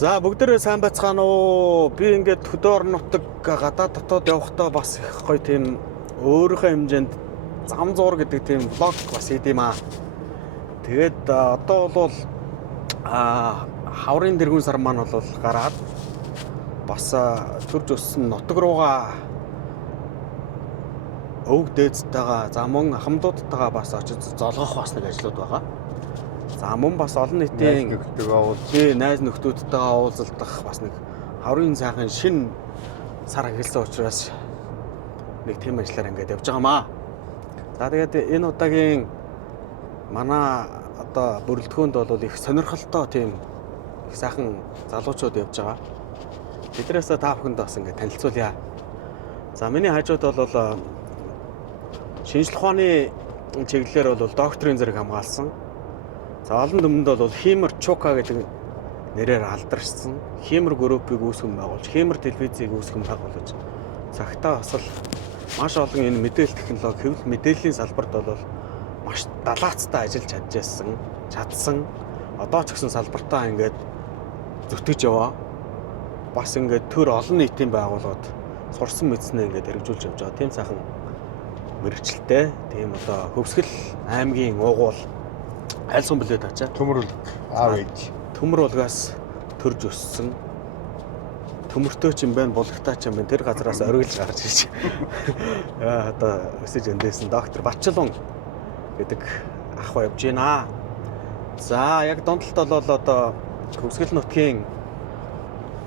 За бүгдээрээ сайн байцгаана уу? Би ингээд хөдөө орон нутаг гадаад дотоод явахдаа бас их гоё тийм өөрийнхөө хэмжээнд зам зуур гэдэг тийм блог бас хийдэм аа. Тэгээд одоо бол хаврын дэргүүн сар маань бол гараад бас төрж өссөн нутаг руугаа өвөг дээдтэйгээ за мөн ахмадуудтайгаа бас очиж золгох бас нэг ажлууд байгаа. За мөн бас олон нийтийн найз нөхдүүдтэйгээ уулзалдах бас нэг хаврын сайхан шинэ сар эхэлсэн учраас нэг тийм ажлаар ингээд явж байгаамаа. За тэгээд энэ удаагийн манай одоо бүрэлдэхүүнд бол их сонирхолтой тийм их сайхан залуучууд явж байгаа. Тэдрээс та бүхэнд бас ингээд танилцуулъя. За миний хажууд бол шинжлэх ухааны чиглэлээр бол докторийн зэрэг хамгаалсан. За олон түмэнд бол Химер Чука гэдэг нэрээр алдаршсан. Химер группийг үүсгэн байгуулж, Химер телевизийг үүсгэн байгуулж цагтаа бас л маш олон энэ мэдээлэл технологи, хэвлэл мэдээллийн салбарт бол маш далаацтай ажиллаж чадсан. Одоо ч гэсэн салбартаа ингээд зүтгэж яваа. Бас ингээд төр олон нийтийн байгууллагууд сурсан мэдснээ ингээд хэрэгжүүлж явж байгаа. Тийм сайхан мэрэгчлээ. Тийм одоо Хөвсгөл аймгийн уугуул аль сум блээ таачаа. Төмөр аав ээж. Төмөр улгаас төрж өссөн. Төмөртөө ч юм байна, булгатаа ч юм байна. Тэр газараас оргилж гарч ирж. Одоо өсөж өндөөсөн доктор Батчилун гэдэг ах ба явж байна. За яг донтолт бол одоо Хөвсгөл нутгийн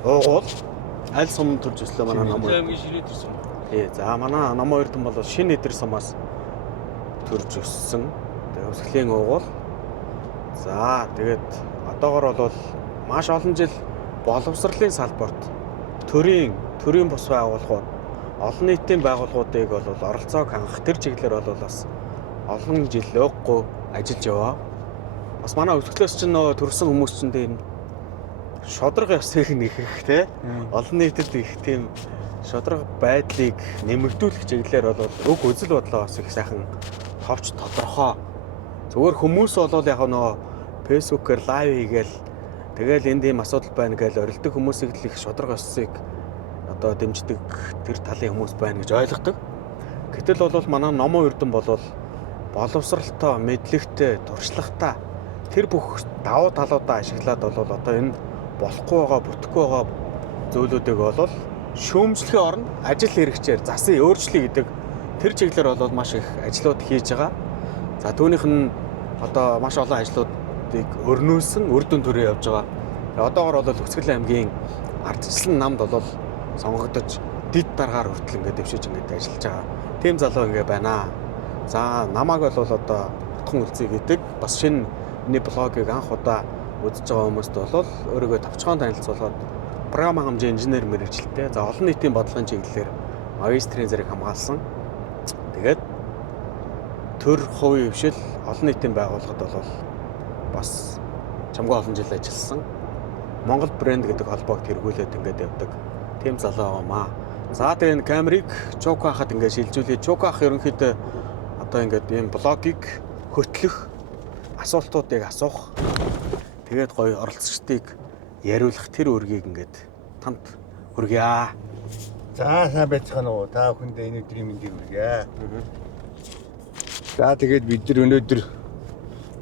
уугуул аль сум төрж өслөө манай ном. аймгийн шинэ өдөр сум. За манай ном хоёр том бол шинэ өдөр сумаас төрж өссөн. Тэгээ Хөвсгөлийн уугуул. За тэгээд одоогор бол маш олон жил боловсролын салбарт төрийн бус байгууллагууд олон нийтийн байгууллагуудыг бол оролцоог хангах тэр чиглэлээр бол бас олон жил өөхгүй ажиллаж яваа. Бас манай Хөвсгөлөөс ч нөө төрсэн хүмүүс ч тийм шодрог ёсыг нэхэх те олон нийтэд их тийм шодрог байдлыг нэмэгдүүлэх чиглэлээр бол өг үзэл бодлоо бас их сайхан товч тодорхой. Зүгээр хүмүүс бол яг нөө фэйсбүүкээр лайв хийгээл тэгэл энд ийм асуудал байна гэж орилдог хүмүүсийг л их шодрог ёсыг одоо дэмждэг тэр талын хүмүүс байна гэж ойлгодог. Гэтэл бол манай номон эрдэм бол боловсралтай, мэдлэгтэй, туршлагатай тэр бүх давуу талуудаа ашиглаад бол одоо энэ болохгүй байгаа, бүтэхгүй байгаа зөвлөдүүдийг бол шүүмжлэхийн оронд ажил хэрэгчээр засын өөрчлөе гэдэг тэр чиглэлээр бол маш их ажлууд хийж байгаа. За түүнийх нь одоо маш олон ажлуудыг өрнүүлсэн үр дүн төрөө явж байгаа. Одоогор бол Хөвсгөл аймгийн ардчилсан намд бол сонгогдож дид даргаар хүртэл ингээд дэвшиж ингээд ажиллаж байгаа. Тим залуу ингээд байна. За намайг бол одоо Утхан үлзий гэдэг бас шинэ миний блогийг анх удаа үзэж байгаа хүмүүст бол өөрийгөө товчхон танилцуулаад програм хангамжийн инженер мэргэжилтэй. За олон нийтийн бодлогын чиглэлээр магистрийн зэрэг хамгаалсан. Тэгээд төр хувийн хвшил олон нийтийн байгууллагад бол бас чамгүй олон жил ажилласан. Монгол брэнд гэдэг холбоог тэргүүлээд ингээд явдаг. Тим залуу байгаамаа. За тэгээд камерыг Чука хахад ингээд шилжүүлээ. Чука ах ерөнхийдөө одоо ингээд ийм блогийг хөтлөх, асуултуудыг асуух, тэгээд гоё оролцогчдыг яриулах тэр үргийг ингээд танд хүргье. За сайн байцгаана уу. Та бүхэндээ энэ өдрийн мэндийг хүргье. За тэгээд бид нар өнөөдөр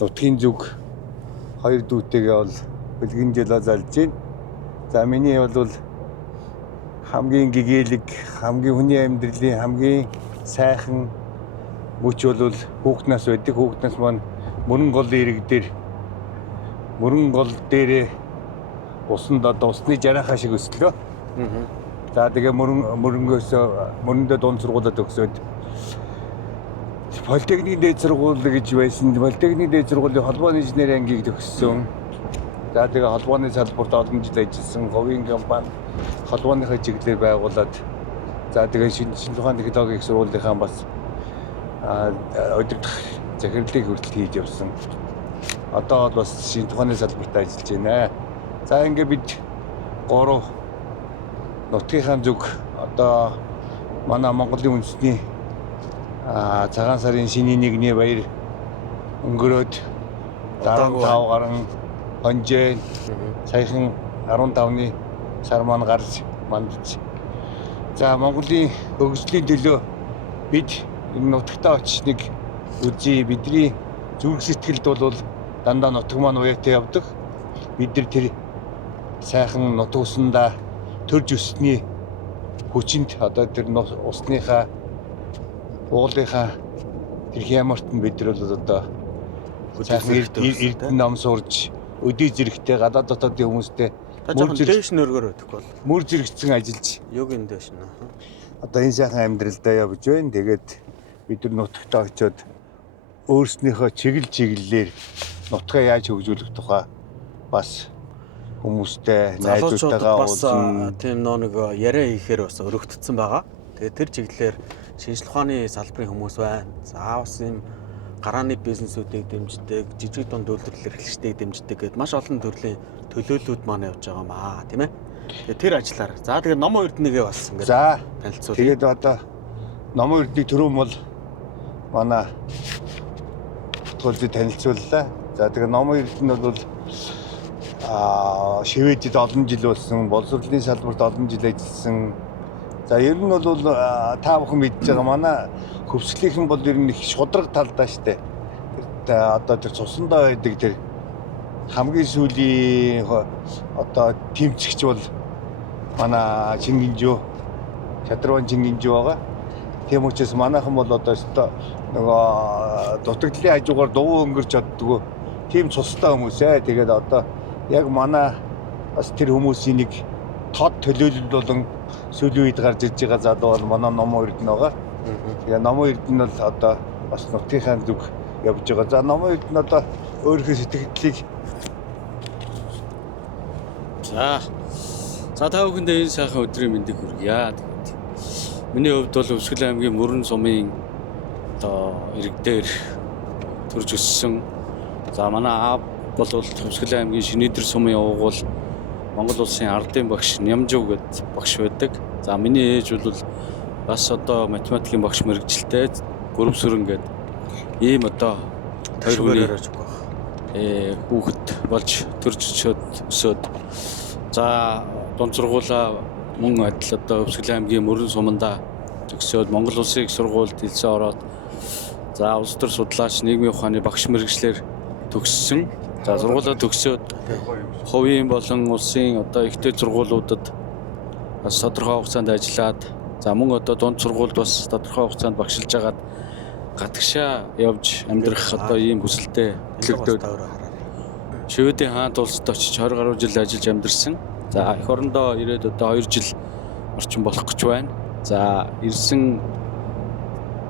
нутгийн зүг хоёр дүүтэйгээ бол бэлгэн жилөө залж байна. За миний бол хамгийн гэгээлэг, хамгийн хүний амьдралын хамгийн сайхан мөч бол хүүхднаас байдаг. Хүүхднаас маань мөрөн голын ирэг дээр мөрөн гол дээрээ усанд одоо усны жарахаа шиг өслөө. За тэгээ мөрөндөө дунд сургуулиуд өгсөд политехникийн дээд сургууль гэж байсан. Политехникийн дээд сургуулийн холбооны инженери ангийг төгссөн. За тэгээ холбооны салбарт олон жил ажилласан. Говийн компани холбооныхаа чиглэлээр байгуулад за тэгээ шинжлэх ухааны технологийн их сургуулийнхаа бас удирдах захирлыг хүртэл хийж явсан. Одоо бол бас шинжлэх ухааны салбарт ажиллаж байна. За ингээ бид гурав нутгийнхаа зүг одоо манай Монголын үндэсний цагаан сарын шинийн 1-ний баяр өнгөрөөд 75 гаруй хонжээ саяхан 15-ны сар маань гарч мандж. За Монголын хөгжлийн төлөө бид энэ нутагтаа очсныг үзье. Бидний зүрх сэтгэлд бол дандаа нутаг маань уяатай явдаг. Бид нар тэр сайхан нутаг усандаа төрж өссөний хүчинд одоо тэр усныхаа уулынхаа тэр хямарт нь бид нар бол одоо сайхан эрдэнэ ном сурж өдөө зэрэгтэй гадаад дотоодын хүмүүстэй Та жоохон дээш нөргөр өгөх бол мөр зэрэгцэн ажиллаж юугийн дээш нэ. одоо энэ сайхан амьдралдаа явж байна. Тэгээд бид нар нутагтаа очиод өөрснийхөө чиглэлээр нутгаа яаж хөгжүүлэх тухай бас хүмүүстэй найзуудтайгаа уулзсан. Тийм нэг яриа хийхээр бас өргөгдсөн байгаа. Тэгээд тэр чиглэлээр шинжлэх ухааны салбарын хүмүүс байна. За бас юм гарааны бизнесүүдийг дэмждэг, жижиг дунд үйлдвэрлэл эрхлэгчдийг дэмждэг гэдээ маш олон төрлийн төлөөллүүд маань явж байгаа маа, тийм ээ. Тэгээд тэр ажиллаар. За тэгээд номон эрдэнэгээ бас ингээд танилцуулъя. Тэгээд одоо номон эрдэнэ төрөм бол манай тулд танилцууллаа. За тэгээд номон эрдэнэ бол Шведэд олон жил болсон, боловсролын салбарт олон жил ажилласан. За ер нь бол та бүхэн мэдж байгаа манай хөвсгөлийнхэн бол ер нь их шудраг талдаа штэ. Тэр одоо тэр цусандаа байдаг тэр хамгийн сүүлийн одоо тэмцэгч бол манай Чингинжөө, Шадрван Чингинжөө байгаа. Тийм учраас манайхан бол одоо нөгөө дутагдлын хажуугаар дуу өнгөрч чаддгүй тийм цустай хүмүүс ээ. Тэгээд одоо яг манай бас тэр хүмүүсийн нэг тод төлөөлөл болон сүүлийн үед гарч ирж байгаа залуу бол манай номон эрдэнэ байгаа. Тэгээ номон эрдэнэ бол одоо бас нутгийнхаа зүг явж байгаа. За номон эрдэнэ одоо өөрийнхөө сэтгэлдлийг За та бүхэндээ энэ сайхан өдрийн мэндийг хүргье. Миний хувьд бол Өвсгөл аймгийн Мөрөн сумын одоо иргэдээр төрж өссөн. За манай аав бол Өвсгөл аймгийн Шинэдэр сумын явгуул Монгол улсын ардын багш Нямжуу гэдэг багш байдаг. За миний ээж бол бас одоо математикийн багш мэрэгчлээ Гөрөвсөрөн гэдэг ийм одоо хоёр хүний хүүхэд болж төрж өсөөд за дунд сургуулаа мөн адил одоо Өвсгөл аймгийн Мөрөн суманда төгсөөд Монгол улсын их сургуульд хэлсэн ороод за улс төр судлаач нийгмийн ухааны багш мэрэгчлэр төгссөн. За сургуулаа төгсөөд хувийн болон улсын одоо ихтэй сургуулиудад бас тодорхой хугацаанд ажиллаад за мөн одоо дунд сургуульд бас тодорхой хугацаанд багшилж агаад гадагшаа явж амьдрах одоо ийм хүсэлтэй төлөвлөд Шведийн хаант улсад очиж 20 гаруй жил ажиллаж амьдэрсэн. За эх орондоо ирээд одоо 2 жил орчим болох гэж байна. За ирсэн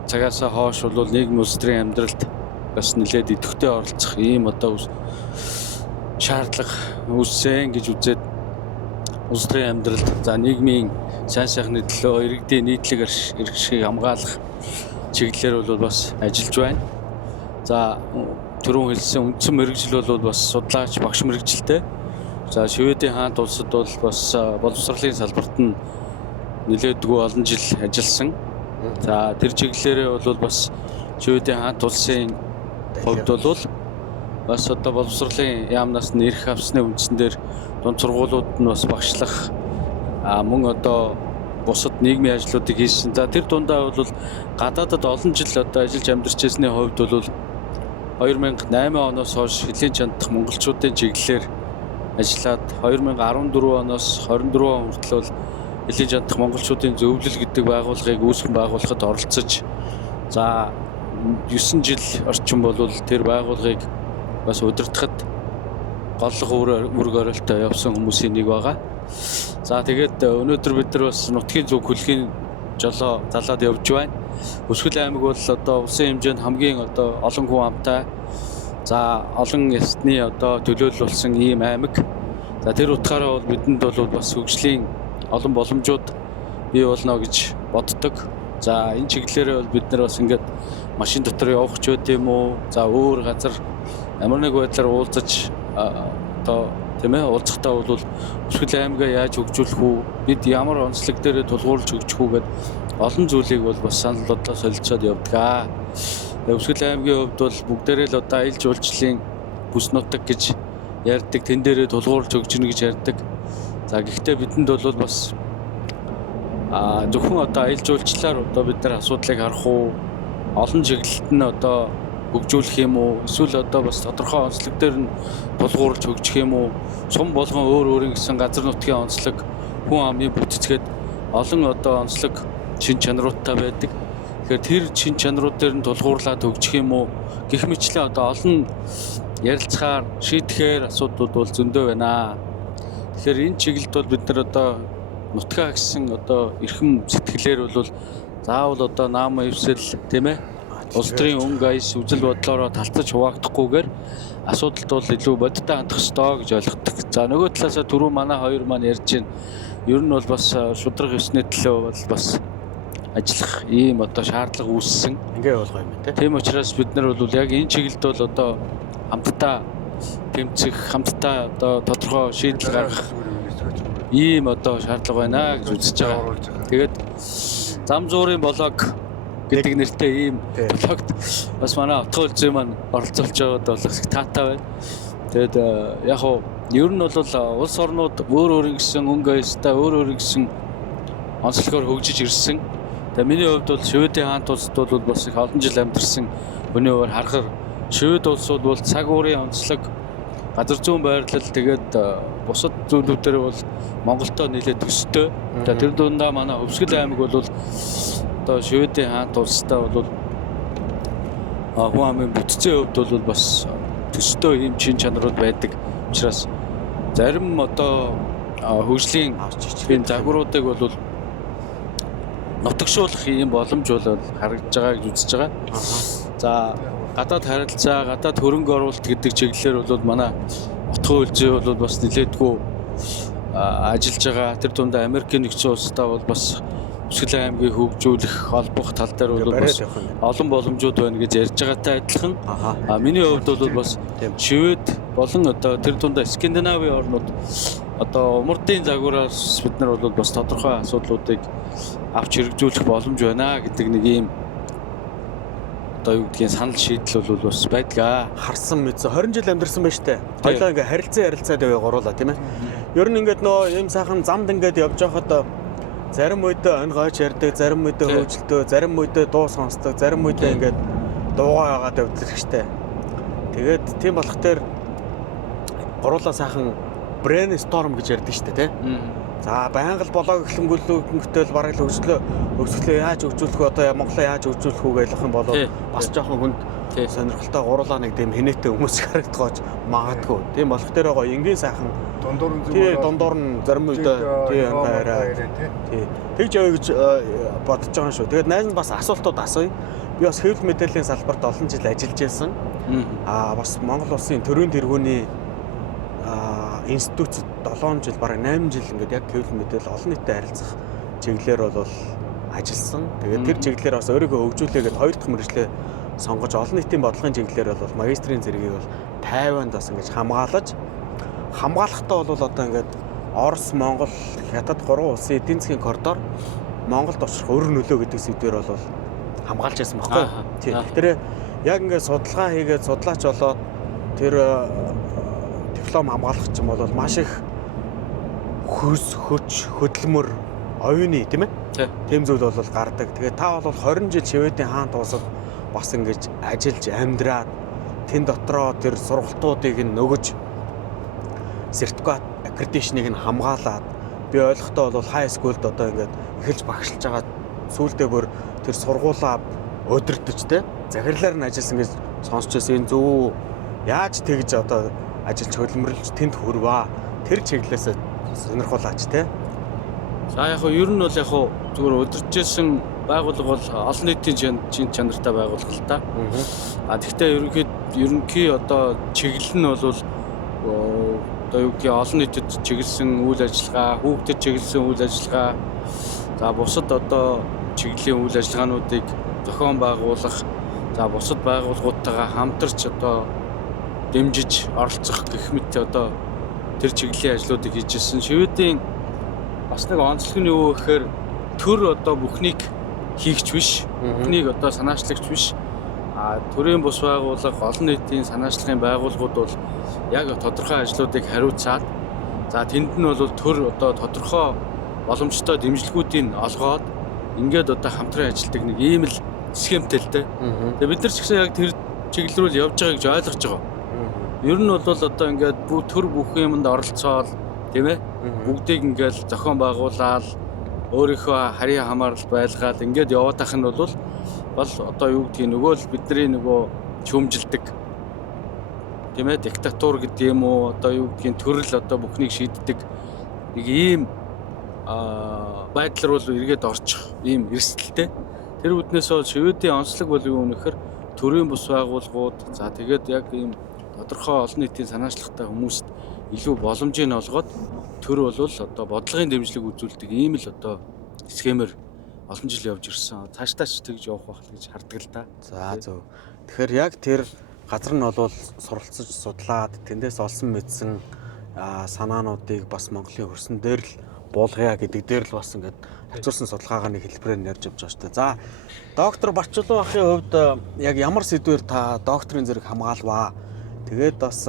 цагаасаа хойш бол нийгмийн улс төрийн амьдралд бас нэлээд идэвхтэй оролцох ийм одоо шаардлага үүссэн гэж үзээд улс төрийн амьдралд за нийгмийн сайн сайхны төлөө иргэдийн нийтлэг эрхшийг хамгаалах чиглэлээр бол бас ажиллаж байна. За түрүүн хэлсэн үндсэн мэргэжил бол бас судлаач багш мэргэжилтэй. За Шведийн хаант улсад бол бас боловсролын салбарт нь нэлээдгүй олон жил ажилласан. За тэр чиглэлээрээ бол бас Шведийн хаант улсын хувьд бол бас одоо боловсролын яамнаас нь эрх авсны үндсэн дээр дунд сургуулиуд нь бас багшлах мөн одоо бусад нийгмийн ажлуудыг хийсэн. За тэр дундаа бол гадаадад олон жил одоо ажиллаж амьдарч байсны хувьд бол 2008 оноос хойш хилийн чандах монголчуудын чиглэлээр ажиллаад 2014 оноос 24 он хүртэл хилийн чандах монголчуудын зөвлөл гэдэг байгууллагыг үүсгэн байгуулахад оролцож за 9 жил орчим бол тэр байгууллагыг бас удирдахад голлох үүрэг оролттой явсан хүмүүсийн нэг байгаа. За тэгээд өнөөдөр бид нар бас нутгийн зүг хөлгийн жолоо залаад явж байна. Өвсгөл аймаг бол одоо улсын хэмжээнд хамгийн одоо олон хүн амтай за олон ясны одоо төлөөлөл болсон ийм аймаг. За тэр утгаараа бол бидэнд бол бас хөгжлийн олон боломжууд бий болно гэж боддог. За энэ чиглэлээр бол бид нар бас ингээд машин дотор явах ч байт юм уу? За өөр газар ямар нэг байдлаар уулзаж одоо тийм ээ уулзахтаа бол Өвсгөл аймгаа яаж хөгжүүлэх үү? Бид ямар онцлог дээр тулгуурлаж хөгжих үү гэдэг олон зүйлийг бол бас санал бодлоо солилцоод явдаг. Өвсгөл аймгийн хувьд бол бүгдээрээ л одоо аялал жуулчлалын бүс нутаг гэж ярьдаг. Тэн дээрээ тулгуурлаж хөгжинэ гэж ярьдаг. За гэхдээ бидэнд бол бас зөвхөн одоо аялал жуулчлалаар одоо бид нар асуудлыг харах уу, олон чиглэлд нь одоо хөгжүүлэх юм уу, эсвэл одоо бас тодорхой онцлог дээр нь тулгуурлаж хөгжих юм уу, сум болгон өөр өөрийн гэсэн газар нутгийн онцлог, хүн амын бүтцгээд олон одоо онцлог шин чанаруудтай байдаг. Тэгэхээр тэр шин чанарууд дээр нь тулгуурлаад хөгжих юм уу гэх мэтлээ одоо олон ярилцахаар шийдэхээр асуудлууд бол зөндөө байна. Тэгэхээр энэ чиглэлд бол бид нар одоо нутгаа гэсэн одоо эрхэм сэтгэлээр бол заавал одоо наама ивсэл тийм ээ улс төрийн өнгө аяс үзэл бодлороо талцаж хуваагдахгүйгээр асуудалд бол илүү бодиттой хандах ёстой гэж ойлгодог. За нөгөө талаасаа түрүү манай хоёр маань ярьж байна. Ер нь бол бас шудраг ёсны төлөө бол бас ажиллах ийм одоо шаардлага үүссэн. Ингээ болгоо юм тий. Тийм учраас бид нар бол яг энэ чиглэлд бол одоо хамтдаа тэмцэх, хамтдаа одоо тодорхой шийдэл гаргах ийм одоо шаардлага байна гэж үзэж байгаа. Тэгээд зам зуурын блог гэдэг нэртэй ийм блогт бас манай Утга улсын маань оролцуулж байгаад болох их таатай байна. Тэгээд яг хуу ер нь бол улс орнууд өөр өөр гэсэн өнгө аястай өөр өөр гэсэн онцлогоор хөгжиж ирсэн. Тэгээд миний хувьд бол Шведийн хаант улсад бол бас их олон жил амьдарсан хүний хувьд харахаар Швед улсууд бол цаг уурын онцлог, газар зүйн байрлал тэгээд бусад зүйлүүдээр бол Монголтой нэлээд төстэй. Тэгээд тэр дундаа манай Өвсгөл аймаг бол одоо Шведийн хаант улстай бол хүн амын бүтцийн хувьд бол бас төстэй юм чин чанарууд байдаг. Учраас зарим одоо хөгжлийн загваруудыг бол нутагшуулах юм боломж бол харагдж байгаа гэж үзэж байгаа. За гадаад харилцаа, гадаад хөрөнгө оруулалт гэдэг чиглэлээр бол манай Утга улсын бол бас нэлээдгүй ажиллаж байгаа. Тэр дундаа Америкийн нэгдсэн улстай бол бас Өвсгөл аймгийг хөгжүүлэх, холбох тал дээр бол бас олон боломжууд байна гэж ярьж байгаатай адилхан. Миний хувьд бол бас Швед болон одоо тэр дундаа Скандинавийн орнууд одоо умардын загвараас бид нар бол бас тодорхой асуудлуудыг авч хэрэгжүүлэх боломж байна гэдэг нэг ийм одоо юу гэдгийг санал шийдэл бол бас байдгаа. Харсан мэдсэн 20 жил амьдэрсэн байна штэ. Хоёлаа ингээ харилцаад байваа гуруулаа тийм ээ. Ер нь ингээд нөө ийм сайхан замд ингээд явж байхад зарим үедээ онь гойч ярьдаг, зарим үедээ хөөжилтөө, зарим үедээ дуу сонсдог, зарим үедээ ингээд дуугаа яагаад явдаг штэ. Тэгээд тийм болох дээр гуруулаа сайхан brainstorm гэж ярьдаг штэ тий. За байнга л болоо гэхлэнгүүтэл бараг л өвсгөлөө яаж хөгжүүлэх вэ одоо Монголоо яаж хөгжүүлэх үү гэх юм бол бас жоохон хүнд сонирхолтой гуруулаа нэг тийм хинээтэй хүмүүс харагдгооч магадгүй. Тийм болох дээр байгаа энгийн сайхан дундуур нь зарим үедээ тий байраа тий тэгж явъя гэж бодож байгаа шүү. Тэгээд найз нь бас асуултууд асууя. Би бас хэвлэл мэдээллийн салбарт олон жил ажиллаж байсан. Бас Монгол улсын төрийн тэргүүний институцэд 7 жил бараг 8 жил ингээд яг хэвлэл мэдээлэл олон нийтэд харилцах чиглэлээр бол ажилласан. Тэгээд тэр чиглэлээр бас өөрийгөө хөгжүүлээгээд хоёр дахь мэргэжлээ сонгож олон нийтийн бодлогын чиглэлээр бол магистрийн зэрэгийг бол Тайванд бас ингэж хамгаалахдаа бол одоо ингээд Орос, Монгол, Хятад 3 улсын эдийн засгийн коридор Монголд очих өр нөлөө гэдэг сэдвээр бол хамгаалж байсан байхгүй юу? Тийм. Тэгэхээр яг ингээд судалгаа хийгээд судлаач болоод тэр диплом хамгаалах юм бол маш их хөч хөдөлмөр оюуны тийм ээ? Тийм зүйл бол гардаг. Тэгээд та бол 20 жил Шведийн хаант улсад бас ингэж ажиллаж амьдраад тэн дотроо тэр сургалтуудыг нөгөж сертификат аккредиташныг нь хамгаалаад би ойлгохдоо бол хай скулд одоо ингээд эхэлж багшилж байгаа сүүлдээ бүр тэр сургуулаа удирдах те захирлаар нь ажилласан гэж сонсч байсан. Энэ зөв яаж тэгж одоо ажиллаж хөдөлмөрлөж тэнд хүрваа тэр чиглэлээс сонирхуулаач те. За яг хөө ер нь бол яг хөө зүгээр удирдахжсэн байгууллага бол олон нийтийн чин чанартай байгууллага л та. Тэгэхдээ ерөнхий одоо чиглэл нь бол одоо юу гэх олон нийтэд чиглэсэн үйл ажиллагаа, хүүхдэд чиглэсэн үйл ажиллагаа, за бусад одоо чиглэлийн үйл ажиллагаануудыг зохион байгуулах, за бусад байгууллагуудтайгаа хамтарч одоо дэмжиж оролцох гэх мэт одоо тэр чиглэлийн ажлуудыг хийж ирсэн. Шведийн бас нэг онцлог нь юу гэхээр төр одоо бүхнийг хийгч биш, бүхнийг одоо санаачлагч биш. Төрийн бус байгууллага, олон нийтийн санаачлагын байгууллагууд бол яг тодорхой ажлуудыг хариуцаад За тэнд нь бол төр одоо тодорхой боломжтой дэмжлэгүүдийг олгоод ингээд одоо хамтран ажилладаг нэг ийм л схемтэй л дээ. Тэгээ бид нар ч гэсэн яг тэр чиглэл рүү явж байгааг гэж ойлгож байгаа. Ер нь бол одоо ингээд төр бүх юмд оролцоол тийм ээ бүгдийг ингээд зохион байгуулаад өөрийнхөө харийн хамааралд байлгаад ингээд яваад ах нь бол одоо юу гэдгийг нөгөө л бидний нөгөө чөмжилдэг тийм ээ диктатур гэдэг юм уу одоо юу гэдгийг төрөл одоо бүхнийг шийддэг нэг ийм байдлаар бол эргээд орчих ийм эрсдэлтэй. Тэр үднээс бол Шведийн онцлог бол юу нөхөр төрийн бус байгууллагууд за тэгээд яг ийм тодорхой олон нийтийн санаачлагтай хүмүүст илүү боломжийг олгоод төр бол одоо бодлогын дэмжлэг үзүүлдэг ийм л одоо схемээр олон жил явж ирсэн. Цаашдаач тэгж явах байх гэж хардаг л да. За зөв. Тэгэхээр яг тэр газар нь бол суралцж судлаад тэндээс олсон мэдсэн санаануудыг бас Монголын хөрсөн дээр л буулгая гэдэг дээр л бас ингээд хавцуулсан судалгаагаа нэг хэлбэрээр ярьж авч байгаа шүү дээ. За доктор Барчулуу ахын хувьд яг ямар сэдвээр та докторийн зэрэг хамгаалваа? Тэгээд бас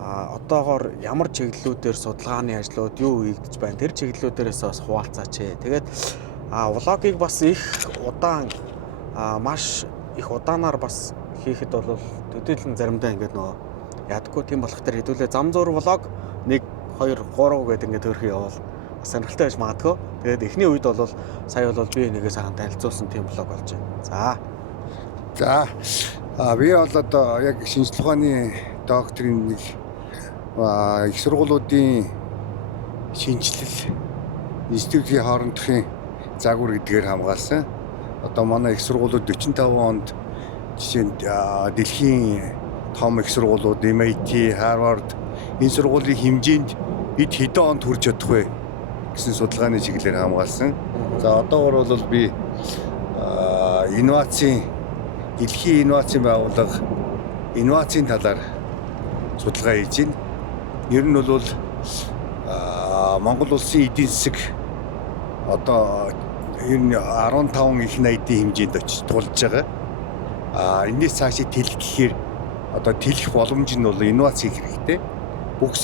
одоогоор ямар чиглэлүүдээр судалгааны ажлууд юу хийгдэж байна? Тэр чиглэлүүдээрээс бас хуваалцаач. Тэгээд влогийг бас их удаан маш их удаанаар бас хийхэд бол төдийлөн заримдаа ингээд нөгөө ядаггүй тийм болох төр хэдүүлээ зам зуур влог 1 2 3 гэдэг ингээд төрхий явал сонирхолтой байж магадгүй. Тэгээд эхний үед бол сая бол би нэгээ сайхан танилцуулсан тийм влог болж байна. За би бол одоо яг шинжлэх ухааны докторийн нэг их сургуулиудын шинжилэл институтын хоорондохын загвар гэдгээр хамгаалсан. Одоо манай их сургуулиуд 45 онд жишээнд дэлхийн том их сургуулиуд MIT, Harvard энэ сургуулийн хэмжээнд бид хэдэн онд хүрч чадах вэ гэсэн судалгааны чиглэлээр хамгаалсан. За одоогор бол би инновацийн дэлхийн инновацийн байгууллага инновацийн талаар судалгаа хийж байна. Ер нь бол Монгол улсын эдийн засаг одоо ер нь 15 их найдын хэмжээнд очиж тулж байгаа. Энэс цаашаа тэлэх гэхээр одоо тэлэх боломж нь бол инновац хийх хэрэгтэй. Бүх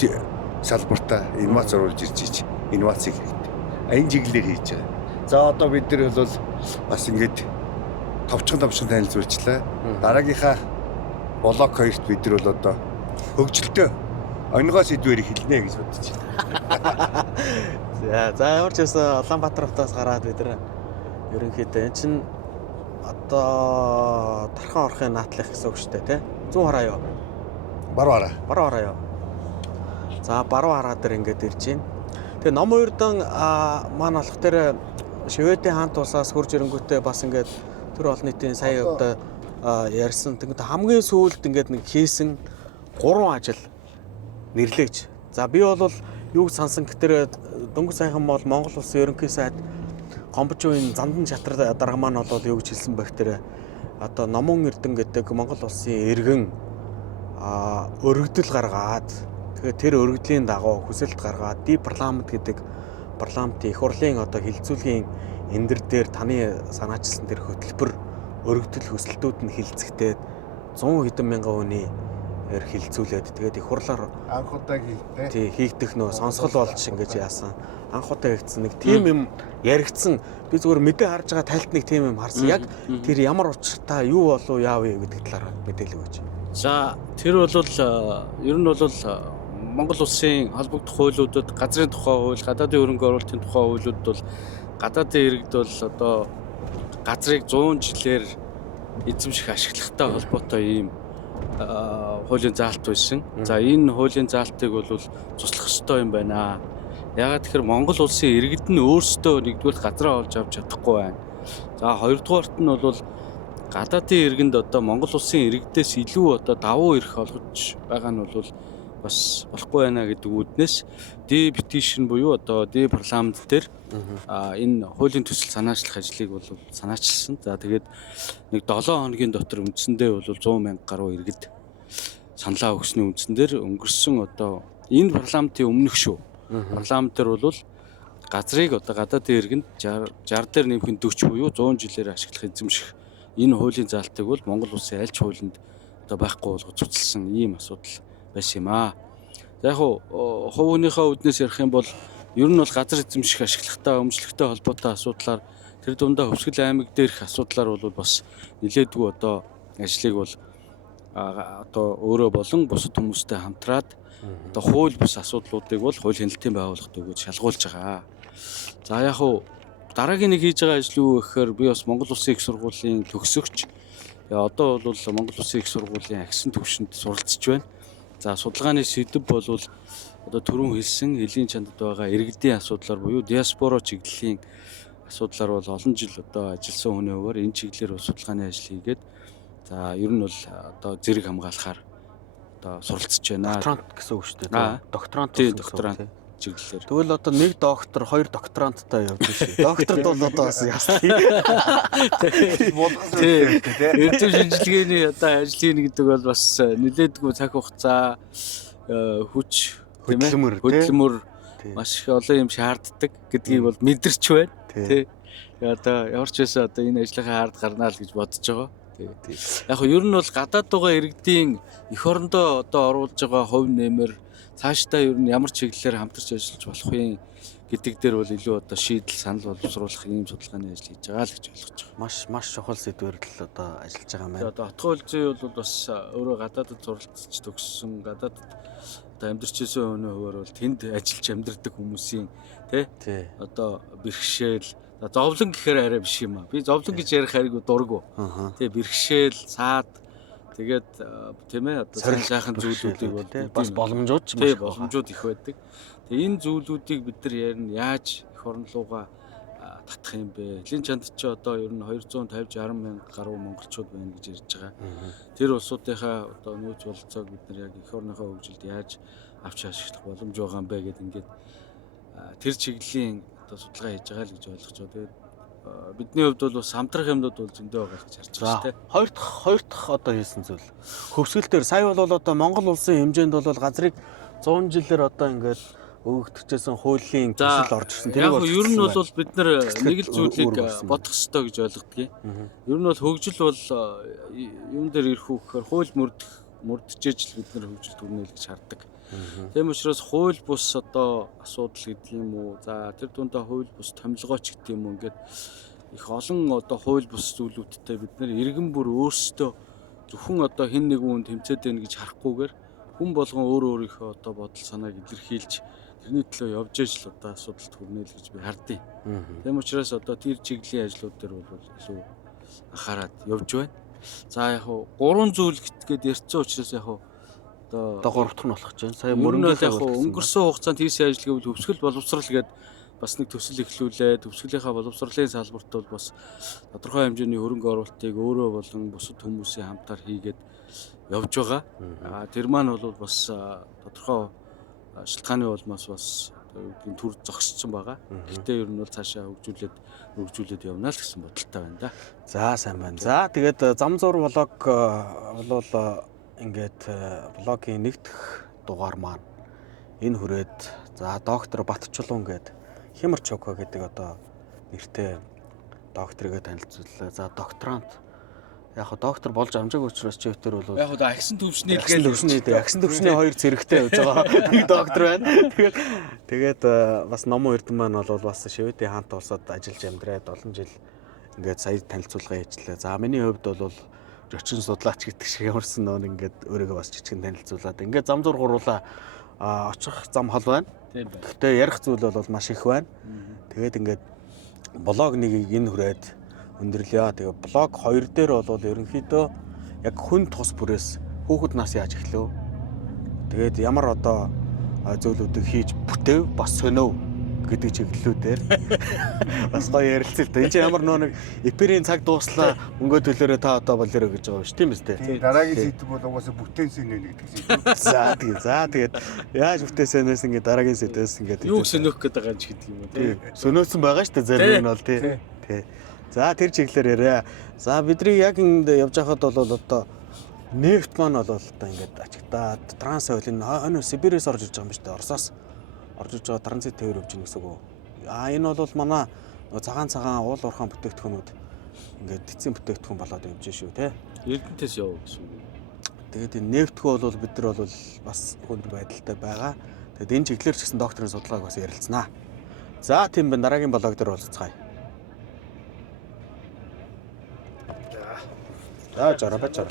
салбартаа инновац оруулж ирж инновац хийх хэрэгтэй. Энэ чиглэлээр хийж байгаа. За одоо бид нар бол бас ингэж товчхон танилцуулчлаа. Дараагийнхаа блок 2-т бид нар бол одоо хөгжилтэй онигоо сэдвээр хэлнэ гэж бодож байна. За ямар ч байсан Улаанбаатар хотоос гараад бид нар ерөнхийдөө эн чинь одоо Тархан орохын наатлах гэсэн үг шүү дээ, тий? 100 хараа юу? Баруун хараа юу? За баруун хараа дээр ингээд ирж байна. Тэгээ ном уурдан маань болох тэр Шведийн хаан тусаас хурж ирэнгүүтээ бас ингээд тэр олон нийтийн сая одоо ярьсан. Тэгээд хамгийн сүүлд ингээд нэг хийсэн 3 ажил нэрлэгч. За би бол юуг сансан гэтэр дөнгөж сайхан бол Монгол улсын ерөнхий сайд Гомбочгийн Зандан шатрал дарга маань бол юу гэж хэлсэн бэ гэхээр одоо Номон Эрдэнэ гэдэг Монгол улсын иргэн өргөдөл гаргаад тэгээд тэр өргөдлийн дагуу хүсэлт гаргаад ди парламент гэдэг парламентын их хурлын одоо хилцүүлгийн эндэр дээр таны санаачилсан тэр хөтөлбөр өргөдөл хүсэлтүүд нь хилцэгдээд 100 хэдэн мянган хүний хилцүүлээд тэгээд их хурлаар анх удаа хийгдэх нөө сонсгол болж ингэж яасан анх удаа хийгдсэн нэг тим юм яригдсан би зүгээр мэдээ харж байгаа тайлт нэг тим юм харсан яг тэр ямар учиртай юу болов яав вэ гэдэг талаар мэдээлэл өгөөч. За тэр бол ер нь бол Монгол улсын холбогдох хуулиудад газрын тухай хууль, гадаадын хөрөнгө оруулалтын тухай хуулиуд бол гадаадын иргэд бол одоо газрыг 100 жилээр эзэмших ашиглагтай холбоотой ийм хуулийн заалт байсан. За энэ хуулийн заалтыг бол туслах ёстой юм байна. Ягаад тэгэхээр Монгол улсын иргэд нь өөрсдөө нэгдүгээр газраа олж авч чадахгүй байна. За хоёрдугаарт нь бол гадаадын иргэнд одоо Монгол улсын иргэдээс илүү одоо давуу эрх олгож байгаа нь бол бас болохгүй байна гэдэг үүднээс ди петишн буюу одоо ди парламент дээр энэ хуулийн төсөл санаачлах ажлыг бол санаачилсан. За тэгээд нэг 7 хоногийн дотор үндсэндээ бол 100 мянга гаруй иргэд саналаа өгсөний үндсэндээр өнгөрсөн одоо энэ парламентын өмнөх шүү. Парламент дээр бол газрыг одоо гадаадын иргэнд 60 дээр нэмэх 40 буюу 100 жилээр ашиглах эзэмших энэ хуулийн заалтыг бол Монгол улсын аль ч хуулинд одоо байхгүй болгож цуцлсан ийм асуудал байсан юм аа. За яг хувь хүнийхээ үднээс ярих юм бол ер нь бол газар эзэмших ашиглагтай өмчлөгтэй холбоотой асуудлаар тэр дундаа Хөвсгөл аймаг дээрх асуудлаар бол бас нилээдгүй одоо ажлыг бол одоо өөрөө болон бусад хүмүүстэй хамтраад одоо хууль бус асуудлуудыг бол хууль хяналтын байгууллагад өгөөж шалгуулж байгаа. За яг хуу дараагийн нэг хийж байгаа ажил юу гэхээр би бас Монгол Улсын их сургуулийн төгсөгч. Одоо бол Монгол Улсын их сургуулийн агсан төвшөнд суралцж байна. За судалгааны сэдэв бол одоо түрүүн хэлсэн элийн чандад байгаа иргэдийн асуудлаар буюу диаспора чиглэлийн асуудлаар бол олон жил одоо ажилласан хүний хувьар энэ чиглэлээр бол судалгааны ажил хийгээд за ер нь бол одоо зэрэг хамгаалахаар одоо суралцж байна. Докторант гэсэн үг шүү дээ. Докторант докторант чиглэлээр. Тэгвэл одоо нэг доктор, хоёр докторанттай явж шүү. Докторд бол одоо бас ясна. Эрдэм шинжилгээний одоо ажлын гэдэг бол бас нэлээдгүй цаг хугацаа хүч хөдөлмөр маш их олон юм шаарддаг гэдгийг бол мэдэрч байна. Тий. Одоо ямар ч байсан одоо энэ ажлынхаа хард гарнаа л гэж бодож байгаа. Яг нь ер нь бол гадаад байгаа иргэдийн эх орондоо одоо оруулж байгаа хувь нэмэр цаашдаа ер нь ямар чиглэлээр хамтарч ажиллаж болох юм гэдэг дээр бол илүү одоо шийдэл санал боловсруулах ийм судалгааны ажил хийж байгаа л гэж ойлгож байгаа. Маш чухал сэдвээр л одоо ажиллаж байгаа юм байна. Одоо отгоо үлзий бол бас өөрөө гадаадд суралцж төгссөн гадаадд одоо амьдарч ирсэн хүний хувьар бол тэнд ажиллаж амьдардаг хүмүүсийн тий одоо бэрхшээл зовлон гэхээр арай биш юм аа. Би зовлон гэж ярих хайрыг дургу. Тий бэрхшээл, саад тэгээд тийм ээ одоо сайн сайхан зүйлүүдийг бол бас боломжууд ч тий боломжууд их байдаг. Тэгээ энэ зүйлүүдийг бид нар ярина яаж эх орн руугаа татах юм бэ? Элийн чанд ч одоо ер нь 250-60 мянга гаруй монголчууд байна гэж ярьж байгаа. Тэр улсуудынхаа одоо нөөц бололцоог бид нар яг эх орныхоо хөгжилд яаж авч ашиглах боломж байгаа юм бэ гэдэг ингээд тэр чиглэлийн одоо судалгаа хийж байгаа л гэж ойлгож байна. Тэгээд бидний хувьд бол бас хамтрах юмнууд бол зөндөө байгаа гэж харж байна шүү дээ. Хоёр дахь одоо хийсэн зүйл. Хөвсгөл дээр сая бол одоо Монгол улсын хэмжээнд бол газрыг 100 жилээр одоо ингээд өгөгдчихсэн хуулийн төсөл орж ирсэн. Тэр яг ер нь бол бид нар нэг л зүйлийг бодох ёстой гэж ойлгодгийг. Ер нь бол хөгжил бол юм дээр ирэх үү гэхээр хууль мөрдөж л бид нар хөгжил төрнөл гэж хардаг. Тийм учраас хууль бус одоо асуудал гэдэг юм уу. За тэр дундаа хууль бус томилгооч гэдэг юм уу. Ингээд их олон одоо хууль бус зүйлүүдтэй бид нар иргэн бүр өөрсдөө зөвхөн одоо хэн нэг хүн тэмцээд байна гэж харахгүйгээр хүн болгон өөрийнхөө одоо бодол санааг илэрхийлж тэрний төлөө явж иж л одоо асуудалд хүрнэ л гэж би хардыг. Тийм учраас одоо тэр чиглэлийн ажлууд дээр бол илүү анхаарал явж байна. За яг хуу 3 зүйл гэдгээд ярьсан учраас яг хуу одоо 3 дахь нь болох гэж байна. Сая мөрөнгөний яг өнгөрсөн хугацаанд хийсэн ажил гэвэл хөвсгөл боловсрал гэдэг бас нэг төсөл эхлүүлээд төвсгөлийнхаа боловсролын салбарт бол бас тодорхой хэмжээний хөрөнгө оруулалтыг өөрөө болон бусад хүмүүсийн хамтаар хийгээд явж байгаа. Тэр маань бол бас тодорхой шалтгааны улмаас бас төр зогссон байгаа. Гэхдээ ер нь бол цаашаа хөгжүүлээд явна л гэсэн бодолтой байна да. За сайн байна. За тэгээд зам зур блог бол ингээд блогийн нэгдэх дугаар маань энэ хүрээд за доктор Батчулуун гээд Хямар Чоко гэдэг одоо нэртэй докторыг танилцууллаа. За докторант яг доктор болж амжаагүй учраас чи өтөр бол яг агсан төвшний агсан төвшний хоёр зэрэгтэй явж байгаа нэг доктор байна. Тэгээд бас номон эрдэм маань бол бас Шведийн хаант улсад ажиллаж амьдраад олон жил ингээд сая танилцуулга хийжлээ. За миний хувьд бол зочин судлаач гэдэг шиг ямарсан нөө ингээд өөрийгөө бас жижигэн танилцуулаад ингээд зам зур гуруула очих зам хол байна. Гэхдээ ярих зүйл бол маш их байна. Тэгээд ингээд блог нэгийг энэ хүрээд өндөрлөө. Тэгээ блог 2 дээр бол ерөнхийдөө яг хүн тус бүрээс хүүхэд нас яаж эхлэв. Тэгээд ямар одоо зөвлөдүүдийг хийж бүтээв бас сонио гэдэг чиглэлүүдээр бас гоё ярилцэл та. Энд чинь ямар нэг эперийн цаг дууслаа мөнгө төлөөрөө та одоо болоорой гэж байгаа шүү. Тийм үстэй. Дараагийн сэдв бол угаасаа бүтээн сэнэ гэдэг сэдв. За тэгээд яаж бүтээн сэнээс ингээд дараагийн сэдвээс ингээд юу сөнөх гэдэг байгаа ч гэдэг юм уу тий. Сөнөөсөн байгаа шүү дээ зарим нь бол тий. За тэр чиглэлээр яриа. За бидний яг энд явж байхад бол одоо нефт маань бол одоо ингээд ачигтаад транс ойл энэ Сибирээс орж иж байгаа юм шүү дээ. Оросоос орж иж байгаа транзит төвөр явж гин гэсэн үг. Энэ бол манай цагаан уул уурхаан бүтээгдэхүүнүүд ингээд эцсийн бүтээгдэхүүн болоод явж шүү те. Эрдэнтээс яв гэсэн үг. Тэгээд энэ нефтгөө бол бид нар бол бас өндөр байдалтай байгаа. Тэгээд энэ чиглэлээр ч гэсэн докторийн судалгааг бас ярилцсанаа. За тийм байна. Дараагийн блог дээр уулзцгаая. За жараа бачаа.